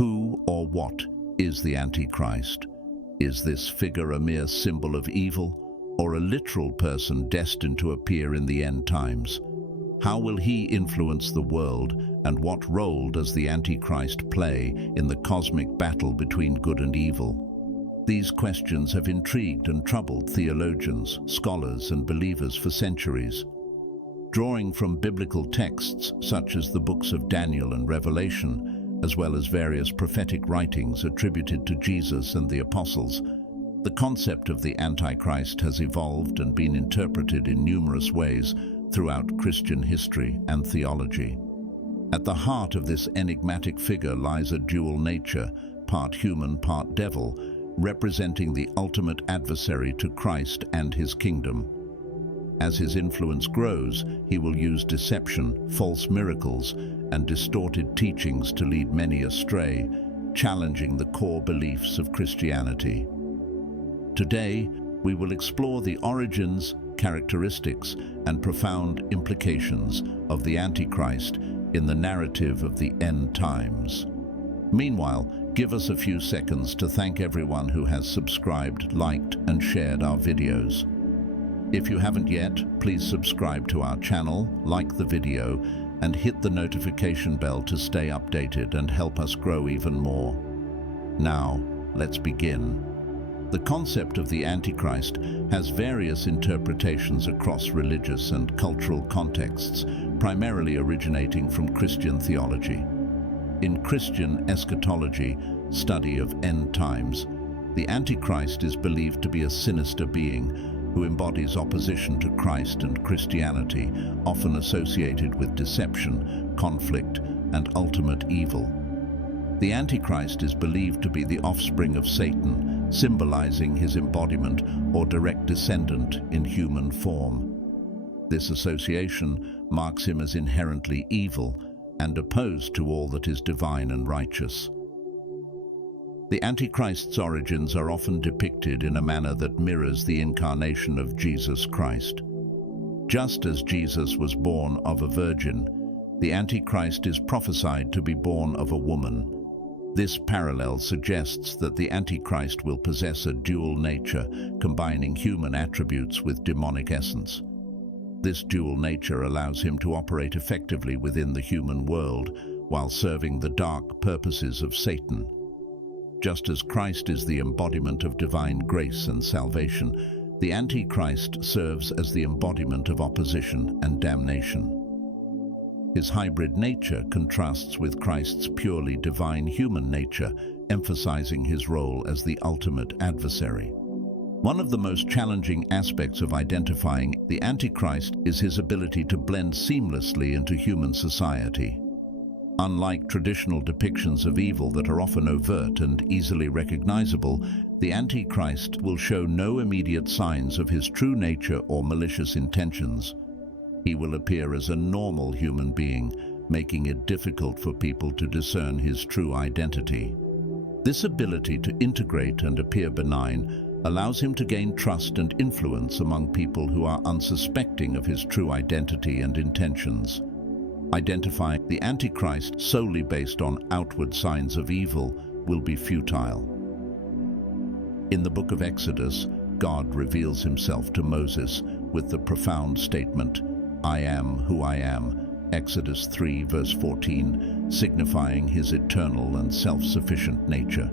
Who or what is the Antichrist? Is this figure a mere symbol of evil, or a literal person destined to appear in the end times? How will he influence the world, and what role does the Antichrist play in the cosmic battle between good and evil? These questions have intrigued and troubled theologians, scholars, and believers for centuries. Drawing from biblical texts such as the books of Daniel and Revelation, as well as various prophetic writings attributed to Jesus and the apostles, the concept of the Antichrist has evolved and been interpreted in numerous ways throughout Christian history and theology. At the heart of this enigmatic figure lies a dual nature, part human, part devil, representing the ultimate adversary to Christ and his kingdom. As his influence grows, he will use deception, false miracles, and distorted teachings to lead many astray, challenging the core beliefs of Christianity. Today, we will explore the origins, characteristics, and profound implications of the Antichrist in the narrative of the end times. Meanwhile, give us a few seconds to thank everyone who has subscribed, liked, and shared our videos. If you haven't yet, please subscribe to our channel, like the video, and hit the notification bell to stay updated and help us grow even more. Now, let's begin. The concept of the Antichrist has various interpretations across religious and cultural contexts, primarily originating from Christian theology. In Christian eschatology, study of end times, the Antichrist is believed to be a sinister being who embodies opposition to Christ and Christianity, often associated with deception, conflict, and ultimate evil. The Antichrist is believed to be the offspring of Satan, symbolizing his embodiment or direct descendant in human form. This association marks him as inherently evil and opposed to all that is divine and righteous. The Antichrist's origins are often depicted in a manner that mirrors the incarnation of Jesus Christ. Just as Jesus was born of a virgin, the Antichrist is prophesied to be born of a woman. This parallel suggests that the Antichrist will possess a dual nature, combining human attributes with demonic essence. This dual nature allows him to operate effectively within the human world while serving the dark purposes of Satan. Just as Christ is the embodiment of divine grace and salvation, the Antichrist serves as the embodiment of opposition and damnation. His hybrid nature contrasts with Christ's purely divine human nature, emphasizing his role as the ultimate adversary. One of the most challenging aspects of identifying the Antichrist is his ability to blend seamlessly into human society. Unlike traditional depictions of evil that are often overt and easily recognizable, the Antichrist will show no immediate signs of his true nature or malicious intentions. He will appear as a normal human being, making it difficult for people to discern his true identity. This ability to integrate and appear benign allows him to gain trust and influence among people who are unsuspecting of his true identity and intentions. Identifying the Antichrist solely based on outward signs of evil will be futile. In the book of Exodus, God reveals himself to Moses with the profound statement, "I am who I am," Exodus 3 verse 14, signifying his eternal and self-sufficient nature.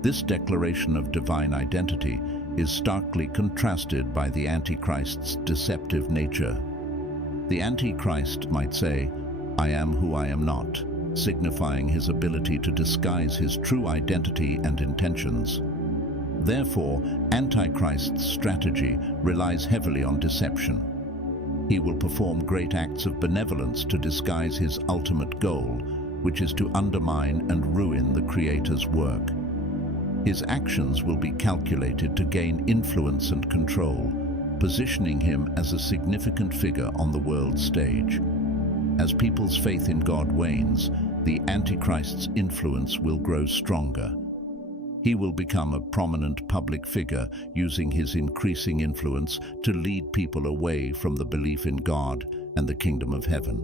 This declaration of divine identity is starkly contrasted by the Antichrist's deceptive nature. The Antichrist might say, "I am who I am not," signifying his ability to disguise his true identity and intentions. Therefore, Antichrist's strategy relies heavily on deception. He will perform great acts of benevolence to disguise his ultimate goal, which is to undermine and ruin the Creator's work. His actions will be calculated to gain influence and control, positioning him as a significant figure on the world stage. As people's faith in God wanes, the Antichrist's influence will grow stronger. He will become a prominent public figure, using his increasing influence to lead people away from the belief in God and the kingdom of heaven.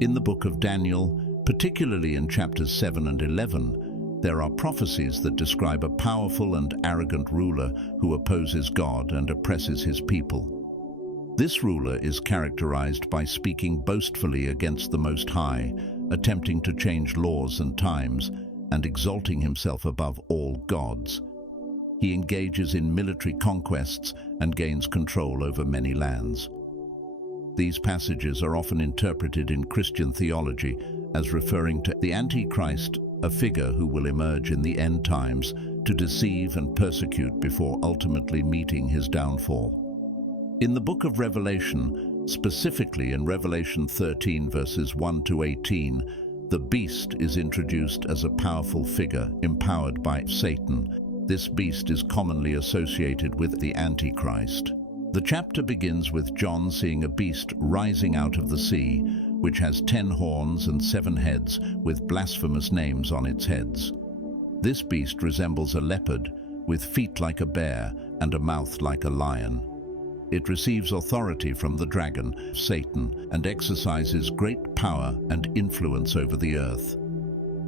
In the book of Daniel, Particularly in chapters 7 and 11, there are prophecies that describe a powerful and arrogant ruler who opposes God and oppresses his people. This ruler is characterized by speaking boastfully against the Most High, attempting to change laws and times, and exalting himself above all gods. He engages in military conquests and gains control over many lands. These passages are often interpreted in Christian theology as referring to the Antichrist, a figure who will emerge in the end times to deceive and persecute before ultimately meeting his downfall. In the book of Revelation, specifically in Revelation 13 verses 1 to 18, the beast is introduced as a powerful figure empowered by Satan. This beast is commonly associated with the Antichrist. The chapter begins with John seeing a beast rising out of the sea, which has 10 horns and 7 heads with blasphemous names on its heads. This beast resembles a leopard with feet like a bear and a mouth like a lion. It receives authority from the dragon, Satan, and exercises great power and influence over the earth.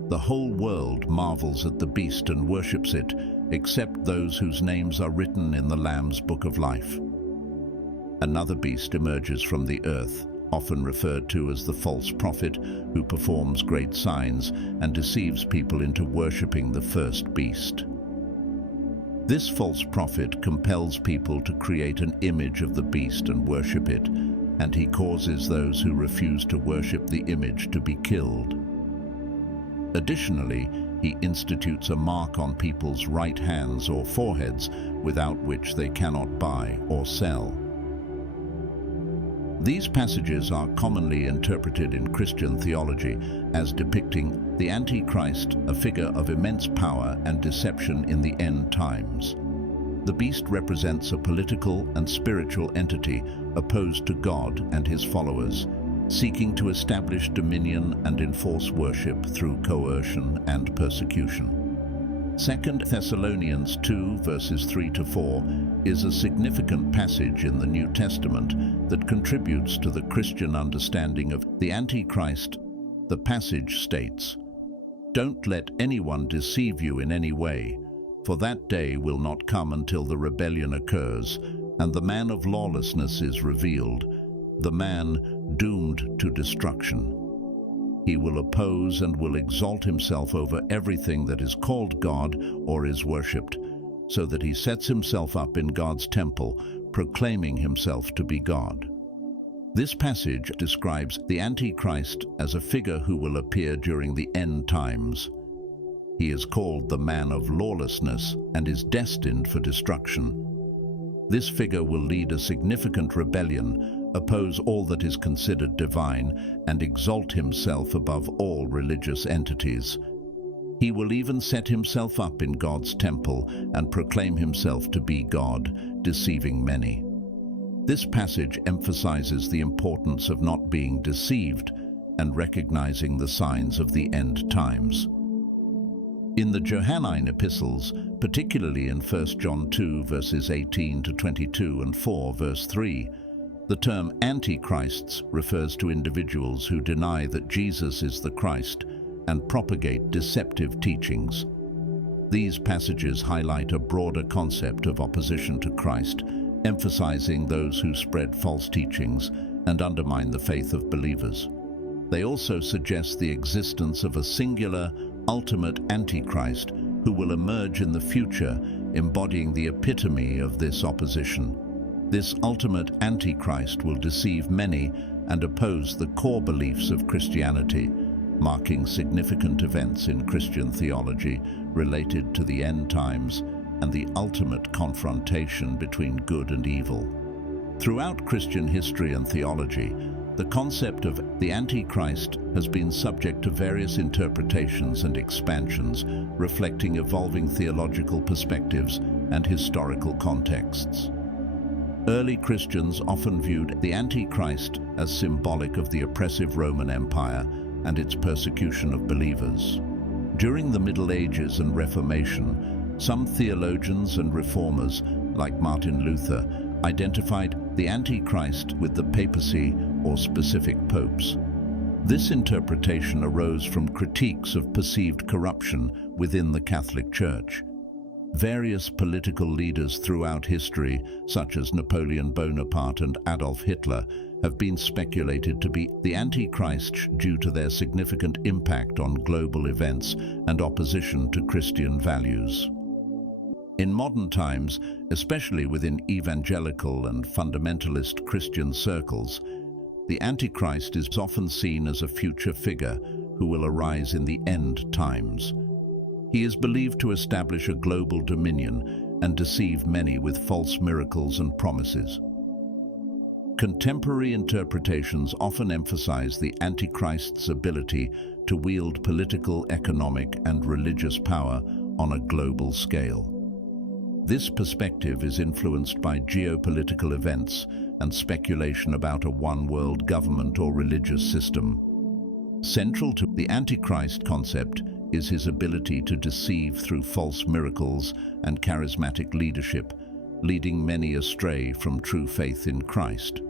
The whole world marvels at the beast and worships it, except those whose names are written in the Lamb's Book of Life. Another beast emerges from the earth, often referred to as the false prophet, who performs great signs and deceives people into worshipping the first beast. This false prophet compels people to create an image of the beast and worship it, and he causes those who refuse to worship the image to be killed. Additionally, he institutes a mark on people's right hands or foreheads without which they cannot buy or sell. These passages are commonly interpreted in Christian theology as depicting the Antichrist, a figure of immense power and deception in the end times. The beast represents a political and spiritual entity opposed to God and his followers, seeking to establish dominion and enforce worship through coercion and persecution. 2 Thessalonians 2 verses 3 to 4 is a significant passage in the New Testament that contributes to the Christian understanding of the Antichrist. The passage states, "Don't let anyone deceive you in any way, for that day will not come until the rebellion occurs, and the man of lawlessness is revealed, the man doomed to destruction. He will oppose and will exalt himself over everything that is called God or is worshipped, so that he sets himself up in God's temple, proclaiming himself to be God." This passage describes the Antichrist as a figure who will appear during the end times. He is called the man of lawlessness and is destined for destruction. This figure will lead a significant rebellion, oppose all that is considered divine, and exalt himself above all religious entities. He will even set himself up in God's temple and proclaim himself to be God, deceiving many. This passage emphasizes the importance of not being deceived and recognizing the signs of the end times. In the Johannine epistles, particularly in 1 John 2 verses 18 to 22 and 4 verse 3, the term antichrists refers to individuals who deny that Jesus is the Christ and propagate deceptive teachings. These passages highlight a broader concept of opposition to Christ, emphasizing those who spread false teachings and undermine the faith of believers. They also suggest the existence of a singular, ultimate Antichrist who will emerge in the future, embodying the epitome of this opposition. This ultimate Antichrist will deceive many and oppose the core beliefs of Christianity, marking significant events in Christian theology related to the end times and the ultimate confrontation between good and evil. Throughout Christian history and theology, the concept of the Antichrist has been subject to various interpretations and expansions, reflecting evolving theological perspectives and historical contexts. Early Christians often viewed the Antichrist as symbolic of the oppressive Roman Empire and its persecution of believers. During the Middle Ages and Reformation, some theologians and reformers, like Martin Luther, identified the Antichrist with the papacy or specific popes. This interpretation arose from critiques of perceived corruption within the Catholic Church. Various political leaders throughout history, such as Napoleon Bonaparte and Adolf Hitler, have been speculated to be the Antichrist due to their significant impact on global events and opposition to Christian values. In modern times, especially within evangelical and fundamentalist Christian circles, the Antichrist is often seen as a future figure who will arise in the end times. He is believed to establish a global dominion and deceive many with false miracles and promises. Contemporary interpretations often emphasize the Antichrist's ability to wield political, economic, and religious power on a global scale. This perspective is influenced by geopolitical events and speculation about a one-world government or religious system. Central to the Antichrist concept is his ability to deceive through false miracles and charismatic leadership, leading many astray from true faith in Christ.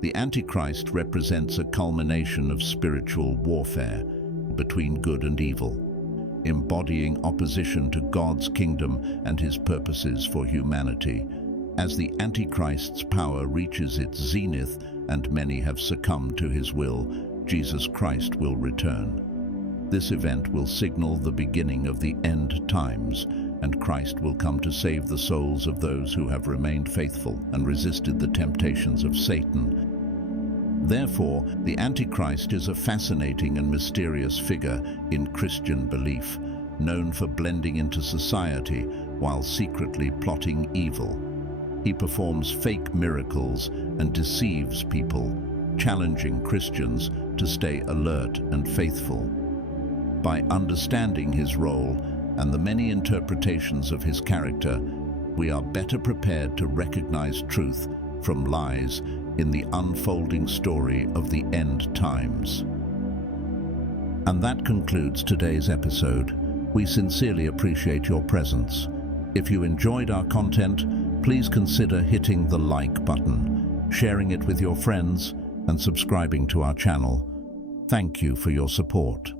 The Antichrist represents a culmination of spiritual warfare between good and evil, embodying opposition to God's kingdom and his purposes for humanity. As the Antichrist's power reaches its zenith and many have succumbed to his will, Jesus Christ will return. This event will signal the beginning of the end times, and Christ will come to save the souls of those who have remained faithful and resisted the temptations of Satan. Therefore, the Antichrist is a fascinating and mysterious figure in Christian belief, known for blending into society while secretly plotting evil. He performs fake miracles and deceives people, challenging Christians to stay alert and faithful. By understanding his role and the many interpretations of his character, we are better prepared to recognize truth from lies in the unfolding story of the end times. And that concludes today's episode. We sincerely appreciate your presence. If you enjoyed our content, please consider hitting the like button, sharing it with your friends, and subscribing to our channel. Thank you for your support.